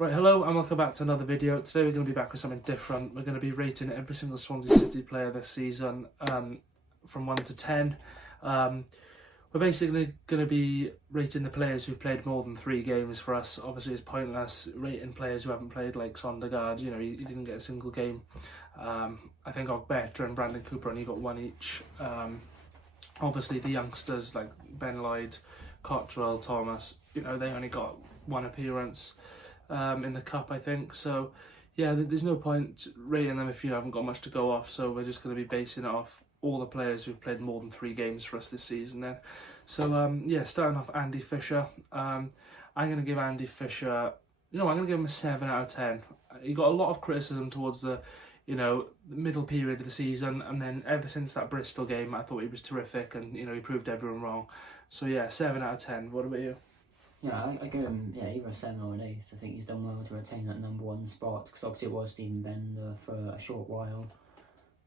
Right, hello and welcome back to another video. Today we're going to be back with something different. We're going to be rating every single Swansea City player this season from 1 to 10. We're basically going to be rating the players who've played more than 3 games for us. Obviously it's pointless rating players who haven't played, like Sondergaard. You know, he didn't get a single game. I think Ogbetter and Brandon Cooper only got 1 each. Obviously the youngsters like Ben Lloyd, Cottrell, Thomas, you know, they only got 1 appearance in the cup, I think. So yeah, there's no point rating them if you haven't got much to go off. So we're just going to be basing it off all the players who've played more than 3 games for us this season then. So yeah, starting off Andy Fisher. I'm going to give Andy Fisher, I'm going to give him a 7 out of 10. He got a lot of criticism towards the middle period of the season, and then ever since that Bristol game I thought he was terrific, and he proved everyone wrong. So yeah, 7 out of 10. What about you? Yeah, I give him either a 7 or an 8. I think he's done well to retain that #1 spot, because obviously it was Stephen Bender for a short while,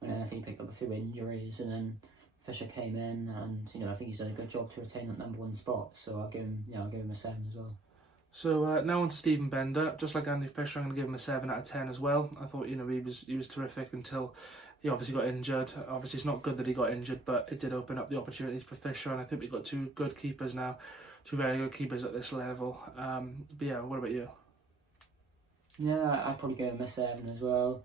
and then I think he picked up a few injuries, and then Fisher came in, and I think he's done a good job to retain that #1 spot. So I'll give him a 7 as well. So now on to Stephen Bender. Just like Andy Fisher, I'm going to give him a 7 out of 10 as well. I thought he was terrific until he obviously got injured. Obviously it's not good that he got injured, but it did open up the opportunity for Fisher, and I think we've got 2 good keepers now. 2 very good keepers at this level. But yeah, what about you? Yeah, I'd probably give him a 7 as well.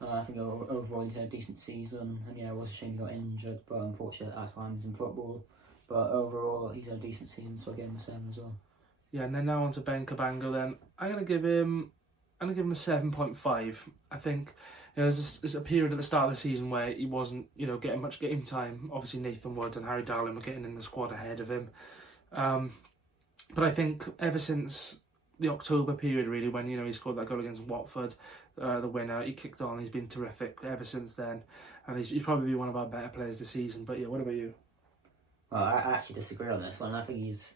I think overall he's had a decent season, and yeah, it was a shame he got injured, but unfortunately that's why he's in football. But overall he's had a decent season, so I'll give him a 7 as well. Yeah, and then now on to Ben Cabango then. I'm gonna give him a 7.5. I think there's a period at the start of the season where he wasn't getting much game time. Obviously Nathan Wood and Harry Darling were getting in the squad ahead of him. But I think ever since the October period, really, when he scored that goal against Watford, the winner, he kicked on. He's been terrific ever since then, and he's probably one of our better players this season. But yeah, what about you? Well, I actually disagree on this one. I think he's,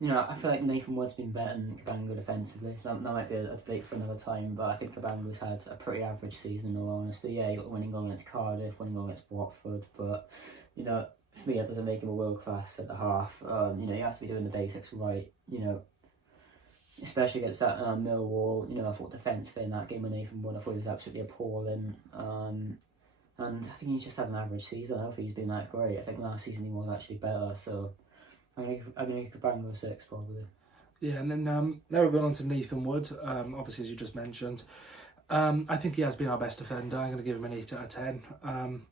I feel like Nathan Wood's been better than Cabango defensively. That might be a debate for another time, but I think Cabango's had a pretty average season, in all honesty. Yeah, he got a winning goal against Cardiff, winning goal against Watford, but for me, that doesn't make him a world-class at the half. You have to be doing the basics right, especially against that Millwall. I thought defensively in that game when Nathan Wood, I thought he was absolutely appalling. And I think he's just had an average season. I don't think he's been that great. I think last season he was actually better, so I'm going to Cabango 6 probably. Yeah, and then now we're going on to Nathan Wood, obviously as you just mentioned. I think he has been our best defender. I'm going to give him an 8 out of 10.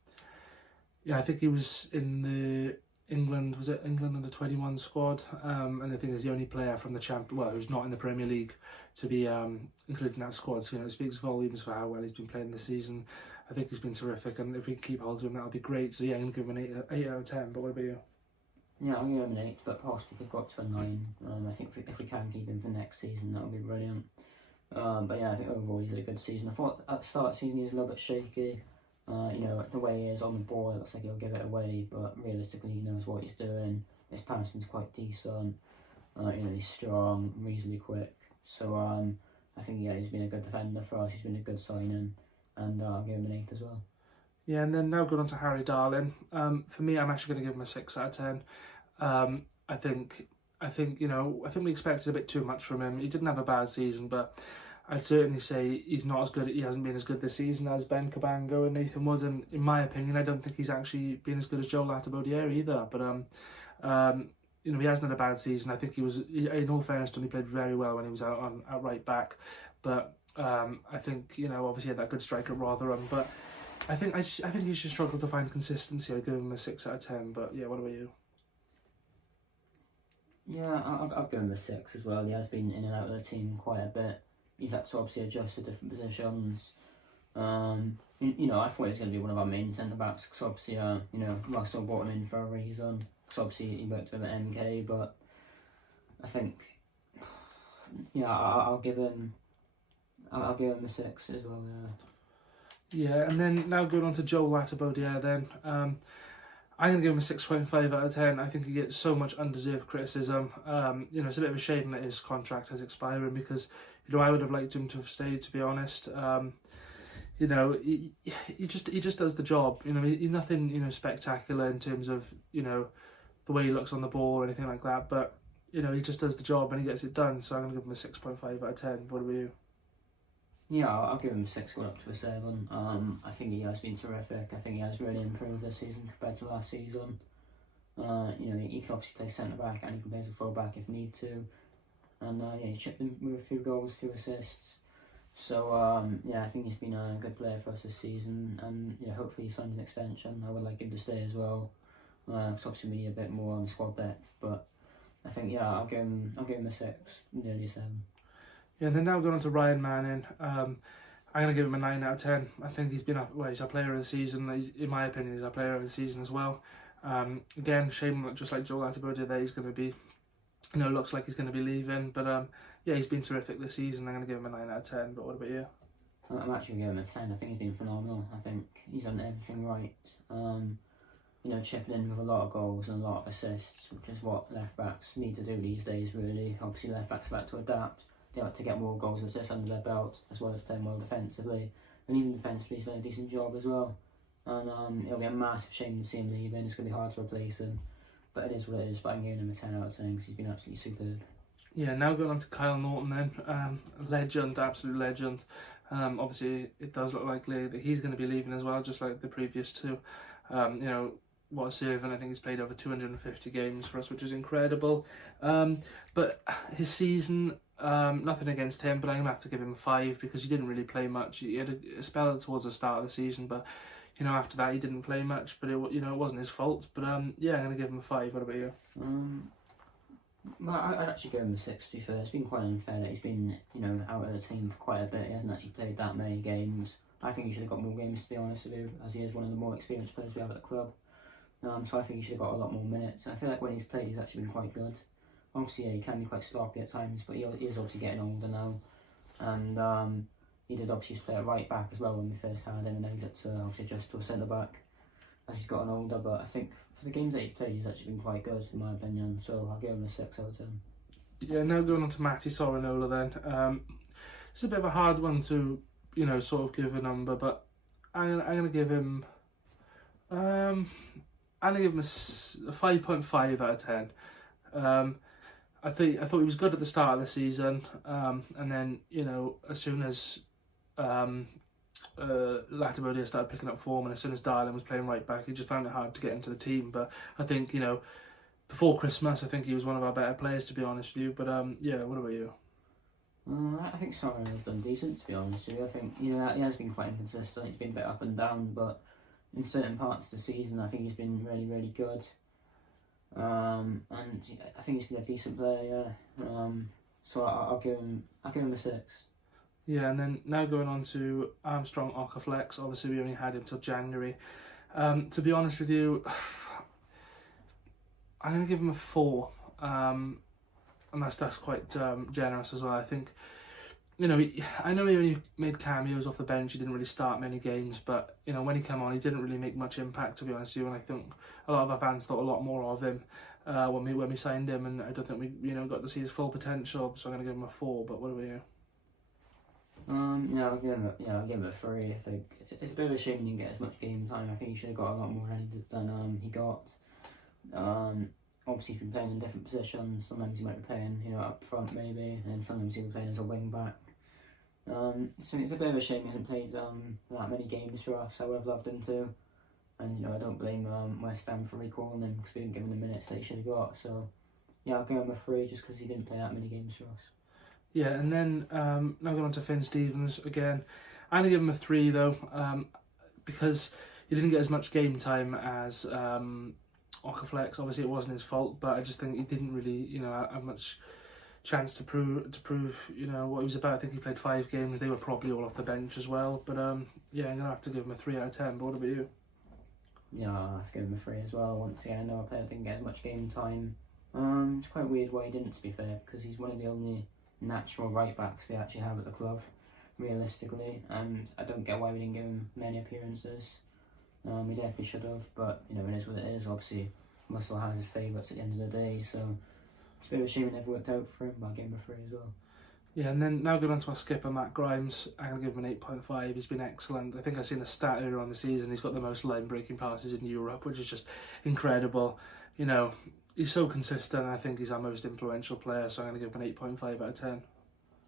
Yeah, I think he was in the England under 21 squad, and I think he's the only player from the who's not in the Premier League to be included in that squad. So it speaks volumes for how well he's been playing this season. I think he's been terrific, and if we can keep hold of him, that'll be great. So yeah, I'm gonna give him an 8 out of 10. But what about you? Yeah, I'll give him an 8, but possibly could go up to a 9. I think if we can keep him for next season, that'll be brilliant. But yeah, I think overall he's had a good season. I thought at the start of the season he was a little bit shaky. The way he is on the ball, it looks like he'll give it away, but realistically he knows what he's doing. His passing's quite decent. He's strong, reasonably quick. So I think he's been a good defender for us. He's been a good signing, and I'll give him an 8 as well. Yeah, and then now going on to Harry Darling. For me, I'm actually going to give him a 6 out of 10. I think we expected a bit too much from him. He didn't have a bad season, but I'd certainly say he's not as good. He hasn't been as good this season as Ben Cabango and Nathan Wood, and in my opinion, I don't think he's actually been as good as Joe Latibeaudiere either. But he hasn't had a bad season. I think he was, in all fairness, he played very well when he was out at right back. But I think obviously he had that good strike at Rotherham. But I think he's just struggled to find consistency. I'd give him a 6 out of 10. But yeah, what about you? Yeah, I'll give him a 6 as well. He has been in and out of the team quite a bit. He's had to obviously adjust to different positions. I thought he was going to be one of our main centre-backs, because obviously, Russell brought him in for a reason, because obviously he worked with an MK, but I think, I'll give him a 6 as well, yeah. Yeah, and then now going on to Joe Latibeaudiere then. I'm going to give him a 6.5 out of 10. I think he gets so much undeserved criticism. It's a bit of a shame that his contract is expiring, because, I would have liked him to have stayed, to be honest. He just does the job. He's nothing, spectacular in terms of, the way he looks on the ball or anything like that. But you know, he just does the job and he gets it done. So I'm going to give him a 6.5 out of 10. What about you? Yeah, I'll give him a 6 going up to a 7. I think he has been terrific. I think he has really improved this season compared to last season. You know, he can obviously play centre-back and he can play as a full-back if need to. And yeah, he chipped in with a few goals, a few assists. So yeah, I think he's been a good player for us this season. And yeah, hopefully he signs an extension. I would like him to stay as well. Because obviously we need a bit more squad depth. But I think, yeah, I'll give him a 6, nearly a 7. Yeah, and then now going on to Ryan Manning. I'm going to give him a 9 out of 10. I think he's been he's our player of the season. In my opinion, he's our player of the season as well. Again, shame, just like Joel Atibode, that he's going to be, you know, looks like he's going to be leaving. But yeah, he's been terrific this season. I'm going to give him a 9 out of 10. But what about you? I'm actually going to give him a 10. I think he's been phenomenal. I think he's done everything right. You know, chipping in with a lot of goals and a lot of assists, which is what left backs need to do these days, really. Obviously, left backs have had to adapt. They like to get more goals and assists under their belt, as well as playing well defensively. And even defensively, he's done a decent job as well. And it'll be a massive shame to see him leaving. It's going to be hard to replace him. But it is what it is. But I'm giving him a 10 out of 10 because he's been absolutely superb. Yeah, now going on to Kyle Norton then. Legend, absolute legend. Obviously, it does look likely that he's going to be leaving as well, just like the previous two. You know, what a servant. I think he's played over 250 games for us, which is incredible. But his season, nothing against him, but I'm going to have to give him a 5 because he didn't really play much. He had a spell towards the start of the season, but you know, after that he didn't play much, but it, you know, it wasn't his fault. But yeah, I'm going to give him a 5. What about you? Well, I'd actually give him a 6 to be fair. It's been quite unfair that he's been, you know, out of the team for quite a bit. He hasn't actually played that many games. I think he should have got more games, to be honest with you, as he is one of the more experienced players we have at the club. So I think he should have got a lot more minutes. I feel like when he's played, he's actually been quite good. Obviously, yeah, he can be quite sloppy at times, but he is obviously getting older now. And he did obviously play at right back as well when we first had him, and now he's up to obviously just to a centre back as he's gotten older. But I think for the games that he's played, he's actually been quite good in my opinion. So I'll give him a 6 out of 10. Yeah, now going on to Matty Sorinola then. It's a bit of a hard one to, you know, sort of give a number, but I'm gonna give him a 5.5 out of 10. I thought he was good at the start of the season, and then, you know, as soon as Latibode started picking up form, and as soon as Darling was playing right back, he just found it hard to get into the team. But I think, you know, before Christmas, I think he was one of our better players, to be honest with you. But yeah, what about you? I think Sorino's done decent, to be honest with you. I think, you know, he has been quite inconsistent. He's been a bit up and down, but in certain parts of the season, I think he's been really, really good. And I think he's been a decent player, yeah. So I'll give him a 6. Yeah, and then now going on to ArmstrongOko-Flex. Obviously, we only had him till January. To be honest with you, I'm going to give him a 4. And that's quite generous as well. I think, you know, I know he only made cameos off the bench. He didn't really start many games, but, you know, when he came on, he didn't really make much impact, to be honest with you. And I think a lot of our fans thought a lot more of him when we signed him, and I don't think we, you know, got to see his full potential. So I'm going to give him a 4. But what about you? Yeah, I'll give him a 3. I think it's a bit of a shame he didn't get as much game time. I think he should have got a lot more than he got. Obviously, he's been playing in different positions. Sometimes he might be playing, you know, up front maybe, and sometimes he'll be playing as a wing back. So it's a bit of a shame he hasn't played that many games for us. I would have loved him to, and you know, I don't blame West Ham for recalling him because we didn't give him the minutes that he should have got. So yeah, I'll give him a 3 just because he didn't play that many games for us. Yeah, and then now going on to Finn Stevens again. I'm going to give him a 3 though, because he didn't get as much game time as Oko-Flex. Obviously, it wasn't his fault, but I just think he didn't really, you know, have much chance to prove, you know, what he was about. I think he played 5 games. They were probably all off the bench as well. But yeah, I'm gonna have to give him a 3 out of 10. But what about you? Yeah, I'll have to give him a 3 as well. Once again, I know our player didn't get as much game time. It's quite weird why he didn't, to be fair, because he's one of the only natural right backs we actually have at the club, realistically, and I don't get why we didn't give him many appearances. We definitely should have, but you know, it is what it is. Obviously, Muscle has his favourites at the end of the day, so it's a bit of a shame it never worked out for him, but I'll give him a 3 as well. Yeah, and then now going on to our skipper, Matt Grimes. I'm going to give him an 8.5. He's been excellent. I think I've seen a stat earlier on the season. He's got the most line-breaking passes in Europe, which is just incredible. You know, he's so consistent. I think he's our most influential player, so I'm going to give him an 8.5 out of 10.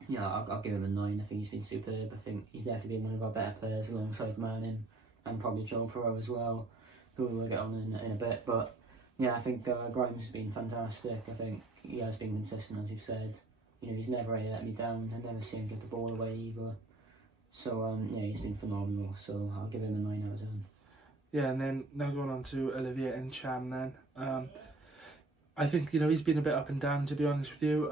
Yeah, I'll give him a 9. I think he's been superb. I think he's definitely been one of our better players alongside Manning and probably Joe Perot as well, who we'll get on in a bit. But yeah, I think Grimes has been fantastic. I think he has been consistent, as you've said. You know, he's never really let me down. I've never seen him give the ball away either. So yeah, he's been phenomenal. So I'll give him a 9 out of 10. Yeah, and then now going on to Olivier and Cham then. I think, you know, he's been a bit up and down, to be honest with you.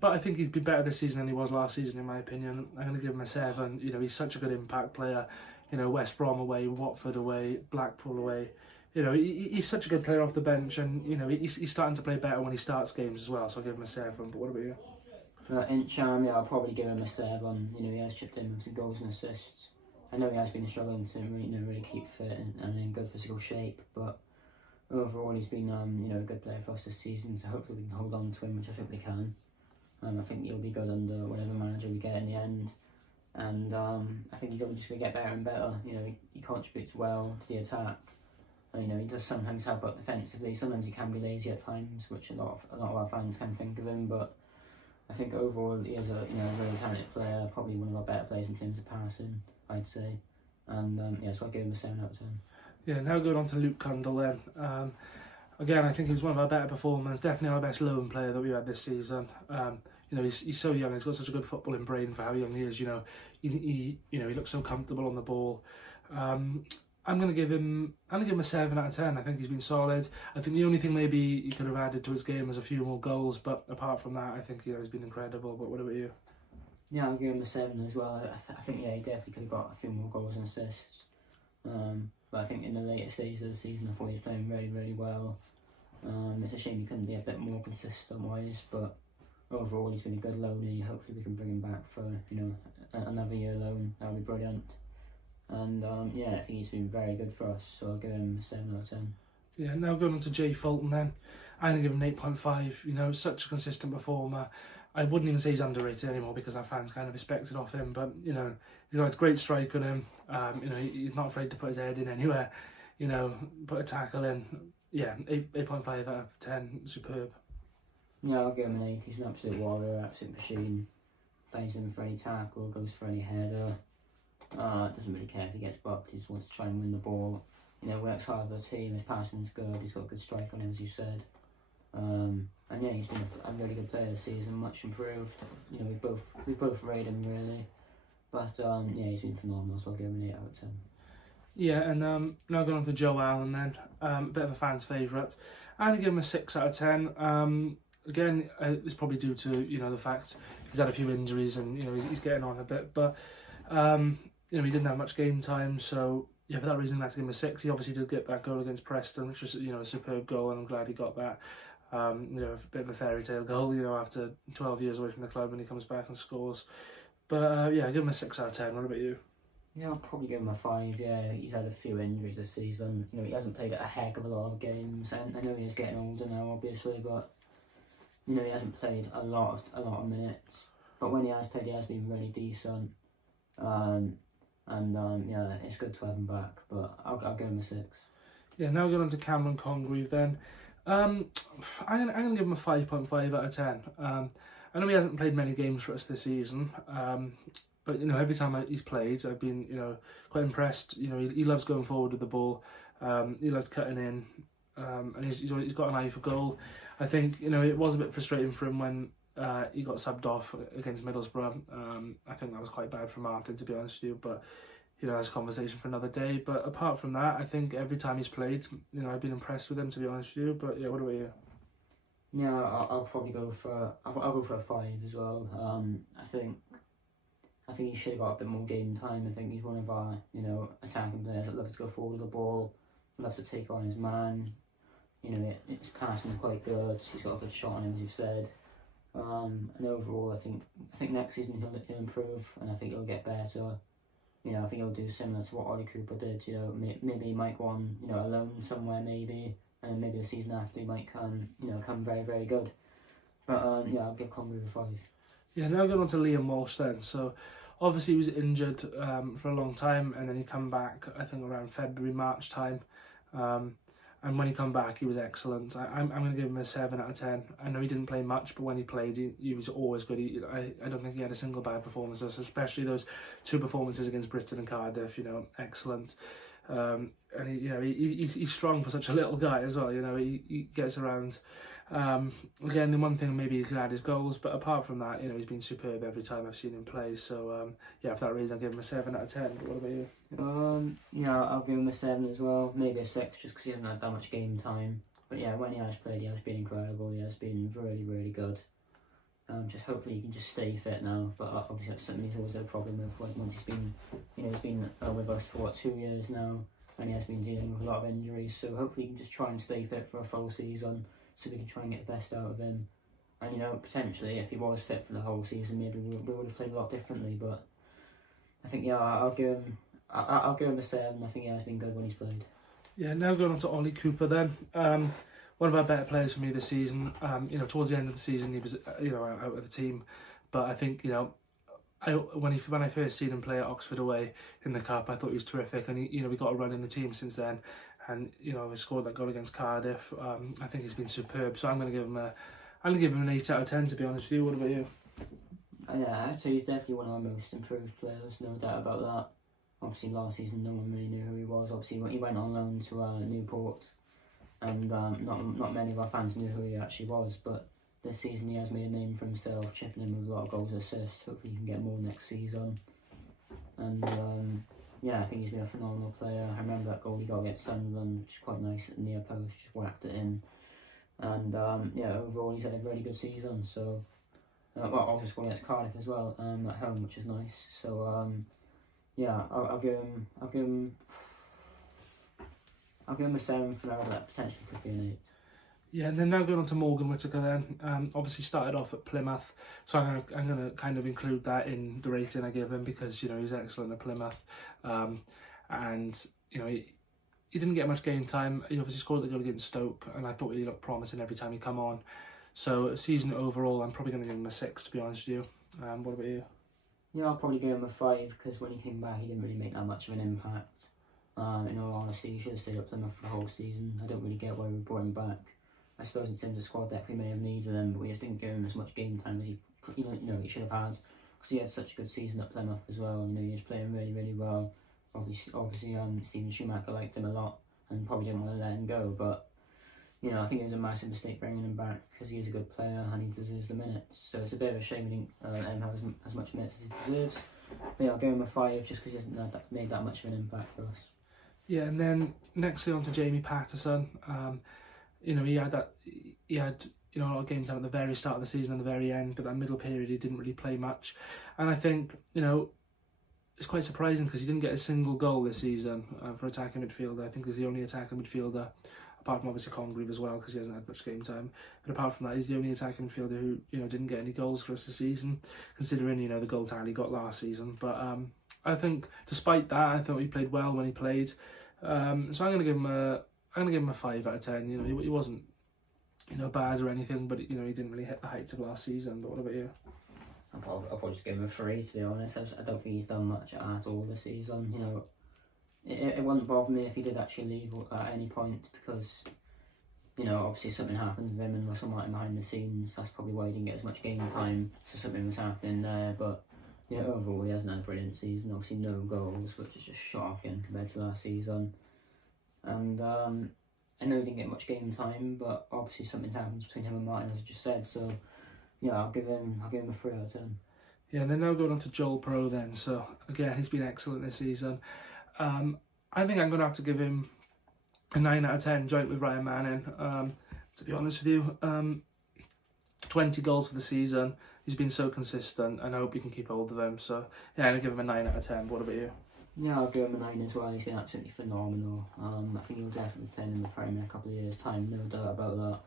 But I think he's been better this season than he was last season, in my opinion. I'm going to give him a 7. You know, he's such a good impact player. You know, West Brom away, Watford away, Blackpool away. You know, he's such a good player off the bench, and, you know, he's starting to play better when he starts games as well, so I'll give him a 7. But what about you? In Cham, yeah, I'll probably give him a 7. You know, he has chipped in with some goals and assists. I know he has been struggling to really keep fit and in good physical shape, but overall he's been a good player for us this season, so hopefully we can hold on to him, which I think we can. I think he'll be good under whatever manager we get in the end, and I think he's only just going to get better and better. You know, he contributes well to the attack. You know, he does sometimes help out defensively. Sometimes he can be lazy at times, which a lot of our fans can think of him, but I think overall he is a really talented player, probably one of our better players in terms of passing, I'd say. And so I'll give him a 7 out of 10. Yeah, now going on to Luke Cundle then. Again, I think he was one of our better performers, definitely our best loan player that we've had this season. You know, he's so young, he's got such a good footballing brain for how young he is. You know, he looks so comfortable on the ball. I'm gonna give him a 7 out of 10. I think he's been solid. I think the only thing maybe he could have added to his game was a few more goals, but apart from that, I think he's been incredible. But what about you? Yeah, I'll give him a 7 as well. I think he definitely could have got a few more goals and assists. But I think in the later stages of the season, I thought he was playing really, really well. It's a shame he couldn't be a bit more consistent wise, but overall he's been a good loanee. Hopefully we can bring him back for another year loan. That would be brilliant. And I think he's been very good for us, so I'll give him a 7 out of 10. Yeah, now going on to Jay Fulton then. I'm going to give him an 8.5. You know, such a consistent performer. I wouldn't even say he's underrated anymore because our fans kind of expected off him, but, you know, he's got a great strike on him. You know, he's not afraid to put his head in anywhere, you know, put a tackle in. Yeah, 8.5 out of 10, superb. Yeah, I'll give him an 8. He's an absolute warrior, absolute machine. Plays him for any tackle, goes for any header. Doesn't really care if he gets bucked, he just wants to try and win the ball. You know, works hard for the team, his passing's good, he's got a good strike on him, as you said. And yeah, he's been a really good player this season, much improved. You know, we both rate him really, but yeah, he's been phenomenal. So I'll give him an 8 out of 10. Yeah, and now going on to Joe Allen then, a bit of a fan's favourite. I'm going to give him a 6 out of 10. Again, it's probably due to the fact he's had a few injuries and he's getting on a bit, but he didn't have much game time, so yeah, for that reason I have to give him a 6. He obviously did get that goal against Preston, which was a superb goal, and I'm glad he got that. A bit of a fairy tale goal, after 12 years away from the club, and he comes back and scores. But yeah, I give him a 6 out of 10. What about you? Yeah, I'll probably give him a 5. Yeah, he's had a few injuries this season. He hasn't played a heck of a lot of games, and I know he's getting older now, obviously, but he hasn't played a lot of minutes. But when he has played, he has been really decent. Yeah, it's good to have him back, but I'll give him a 6. Yeah, now going on to Cameron Congreve then. I'm gonna give him a 5.5 out of 10. I know he hasn't played many games for us this season, but every time he's played, I've been quite impressed. He loves going forward with the ball. He loves cutting in, and he's got an eye for goal. I think it was a bit frustrating for him when he got subbed off against Middlesbrough. I think that was quite bad for Martin, to be honest with you, but that's a conversation for another day. But apart from that, I think every time he's played, I've been impressed with him, to be honest with you. But yeah, what about you? Yeah, I'll probably go for I'll go for a 5 as well. I think he should have got a bit more game time. I think he's one of our attacking players that loves to go forward with the ball, loves to take on his man. His passing is quite good. He's got a good shot on him, as you've said. And overall, I think next season he'll improve, and I think he'll get better. I think he'll do similar to what Ollie Cooper did. Maybe he might go on, a loan somewhere, maybe, and maybe the season after he might come very, very good. But yeah, I'll give Congreve a 5. Yeah, now going on to Liam Walsh then. So obviously he was injured for a long time, and then he come back, I think around February, March time. and when he come back, he was excellent. I'm going to give him a 7 out of 10. I know he didn't play much, but when he played, he was always good. I don't think he had a single bad performance, especially those 2 performances against Bristol and Cardiff. Excellent. And he's strong for such a little guy as well. He gets around. Again, the one thing maybe he could add is goals, but apart from that, he's been superb every time I've seen him play. So for that reason, I'll give him a 7 out of 10. But what about you? I'll give him a 7 as well, maybe a 6, just because he hasn't had that much game time. But yeah, when he has played, he has been incredible. He has been really, really good. Just hopefully he can just stay fit now. But obviously that's something he's always had a problem with. Once he's been, he's been with us for 2 years now, and he has been dealing with a lot of injuries. So hopefully he can just try and stay fit for a full season, so we can try and get the best out of him. And potentially if he was fit for the whole season, maybe we would have played a lot differently. But I think I'll give him a 7. I think he has been good when he's played. Yeah, now going on to Ollie Cooper then. One of our better players for me this season. Towards the end of the season he was out of the team, but I think when I first seen him play at Oxford away in the cup, I thought he was terrific, and we got a run in the team since then, and he scored that goal against Cardiff. I think he's been superb, so I'm going to give him an 8 out of 10, to be honest with you. What about you? I'd say he's definitely one of our most improved players, no doubt about that. Obviously last season no one really knew who he was. Obviously he went on loan to Newport, and not many of our fans knew who he actually was, but this season he has made a name for himself, chipping in with a lot of goals and assists. Hopefully he can get more next season. And I think he's been a phenomenal player. I remember that goal he got against Sunderland, which is quite nice at the near post, just whacked it in. And overall he's had a really good season. So also scored against Cardiff as well, at home, which is nice. So I'll give him a 7 for now, that potentially could be an 8. Yeah, and then now going on to Morgan Whittaker then. Obviously started off at Plymouth, so I'm gonna kind of include that in the rating I give him, because he's excellent at Plymouth, and he didn't get much game time. He obviously scored the goal against Stoke, and I thought he looked promising every time he come on. So season overall, I'm probably gonna give him a 6, to be honest with you. What about you? Yeah, I'll probably give him a 5, because when he came back he didn't really make that much of an impact. In all honesty, he should have stayed at Plymouth for the whole season. I don't really get why we brought him back. I suppose in terms of squad depth we may have needed him, but we just didn't give him as much game time as he should have had, because he had such a good season at Plymouth as well. He was playing really, really well. Obviously, Stephen Schumacher liked him a lot and probably didn't want to let him go, but I think it was a massive mistake bringing him back, because he is a good player and he deserves the minutes. So it's a bit of a shame he didn't let him have as much minutes as he deserves. But I'll give him a 5, just because he hasn't made that much of an impact for us. Yeah, and then nextly on to Jamie Patterson. He had a lot of game time at the very start of the season and the very end, but that middle period he didn't really play much. And I think it's quite surprising, because he didn't get a single goal this season for attacking midfielder. I think he's the only attacking midfielder, apart from obviously Congreve as well, because he hasn't had much game time. But apart from that, he's the only attacking midfielder who didn't get any goals for us this season, considering the goal tally he got last season. But I think despite that, I thought he played well when he played. So I'm gonna give him a 5 out of 10. He wasn't bad or anything, but he didn't really hit the heights of last season. But what about you? I'll probably just give him a 3, to be honest. I don't think he's done much at all this season. It wouldn't bother me if he did actually leave at any point, because obviously something happened with him and Russell Martin behind the scenes. That's probably why he didn't get as much game time, so something was happening there. But overall he hasn't had a brilliant season. Obviously no goals, which is just shocking compared to last season. And I know he didn't get much game time, but obviously something happened between him and Martin, as I just said. So I'll give him a 3 out of 10. Yeah, and then now going on to Joel Pro then. So again, he's been excellent this season. I think I'm going to have to give him a 9 out of 10, joint with Ryan Manning. To be honest with you, 20 goals for the season. He's been so consistent, and I hope he can keep hold of him. So yeah, I'm going to give him a 9 out of 10. What about you? Yeah, I'll give him a 9 as well. He's been absolutely phenomenal. I think he'll definitely be playing in the Premier in a couple of years' time, no doubt about that.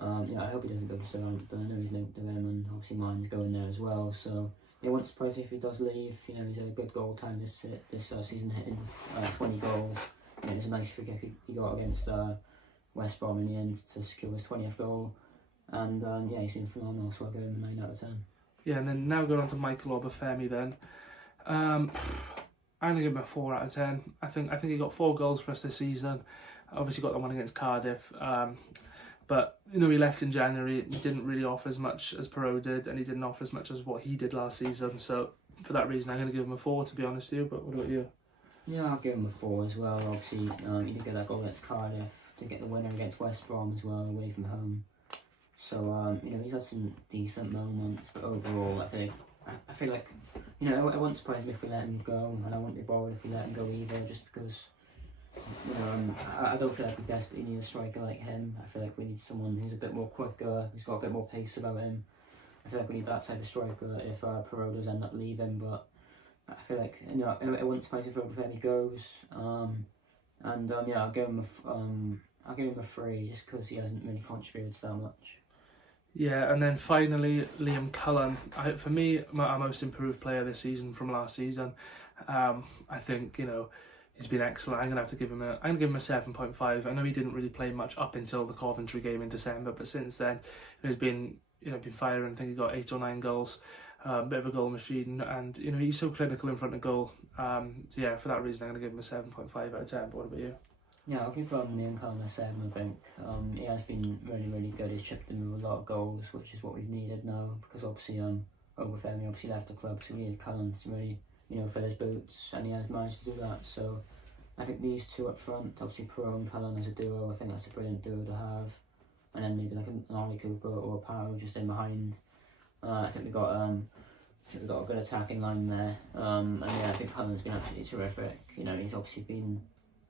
I hope he doesn't go to Southampton. I know he's linked to them, and obviously mine's going there as well. So it won't surprise me if he does leave. He's had a good goal time this season, hitting 20 goals. It was a nice free kick he got against West Brom in the end to secure his 20th goal. And he's been phenomenal. So I'll give him a 9 out of 10. Yeah, and then now going on to Michael Obafemi then. I'm going to give him a 4 out of 10. I think he got 4 goals for us this season. Obviously got the one against Cardiff. But, you know, he left in January. He didn't really offer as much as Perot did, and he didn't offer as much as what he did last season. So for that reason, I'm going to give him a 4, to be honest with you. But what about you? Yeah, I'll give him a 4 as well. Obviously, he did get that goal against Cardiff, to get the winner against West Brom as well, away from home. So, you know, he's had some decent moments, but overall, I feel like, you know, it wouldn't surprise me if we let him go, and I wouldn't be bothered if we let him go either, just because, you know, I don't feel like we desperately need a striker like him. I feel like we need someone who's a bit more quicker, who's got a bit more pace about him. I feel like we need that type of striker if Perot does end up leaving, but I feel like, you know, it wouldn't surprise me if he goes. Yeah, I'll give him a 3 just because he hasn't really contributed so much. Yeah, and then finally, Liam Cullen. For me, our most improved player this season from last season. I think, you know, he's been excellent. I'm gonna give him a 7.5. I know he didn't really play much up until the Coventry game in December, but since then, he's been firing. I think he got 8 or 9 goals. Bit of a goal machine, and you know, he's so clinical in front of goal. So yeah, for that reason, I'm gonna give him a 7.5 out of 10. But what about you? Yeah, I'll give Liam Cullen a 7, I think. He has been really good. He's chipped in with a lot of goals, which is what we've needed now, because obviously Obafemi obviously left the club, so we needed Cullen to really, you know, fill his boots, and he has managed to do that. So I think these two up front, obviously Perot and Cullen as a duo, I think that's a brilliant duo to have. And then maybe like an Ollie Cooper or a Paro just in behind. I think we've got a good attacking line there. And yeah, I think Cullen's been absolutely terrific. You know, he's obviously been,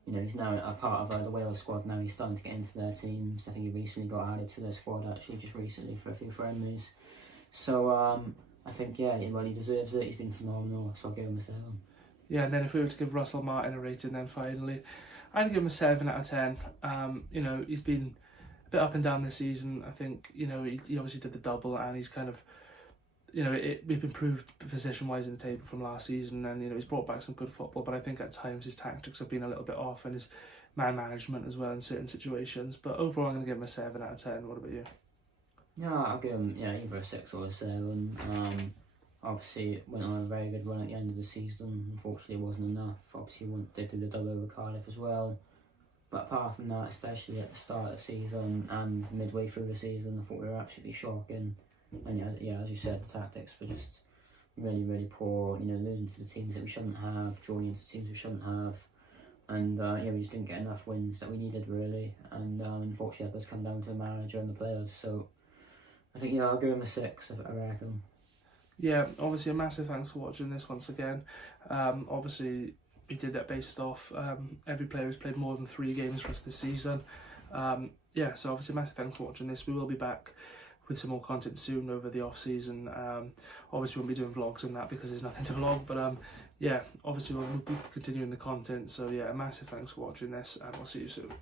you know, he's now a part of the Wales squad now. He's starting to get into their teams. I think he recently got added to their squad, actually, just recently for a few friendlies. So, I think, yeah, well, he deserves it. He's been phenomenal, so I'll give him a 7. Yeah, and then if we were to give Russell Martin a rating, then finally, I'd give him a 7 out of 10. You know, he's been a bit up and down this season. I think, you know, he obviously did the double, and he's kind of, you know, we've improved position-wise in the table from last season, and, you know, he's brought back some good football, but I think at times his tactics have been a little bit off, and his man management as well in certain situations. But overall, I'm going to give him a 7 out of 10. What about you? Yeah, I'll give him, either a 6 or a 7. Obviously, went on a very good run at the end of the season. Unfortunately, it wasn't enough. Obviously, did do the double over Cardiff as well. But apart from that, especially at the start of the season and midway through the season, I thought we were absolutely shocking. And yeah, as you said, the tactics were just really poor. You know, losing to the teams that we shouldn't have, drawing into teams we shouldn't have, and yeah, we just didn't get enough wins that we needed really. And unfortunately, that does come down to the manager and the players. So I think I'll give him a 6. I reckon. Yeah, obviously a massive thanks for watching this once again. Obviously we did that based off every player who's played more than 3 games for us this season. Yeah, so obviously massive thanks for watching this. We will be back with some more content soon over the off season. Obviously won't be doing vlogs and that because there's nothing to vlog, but yeah, obviously we'll be continuing the content. So yeah, a massive thanks for watching this, and we'll see you soon.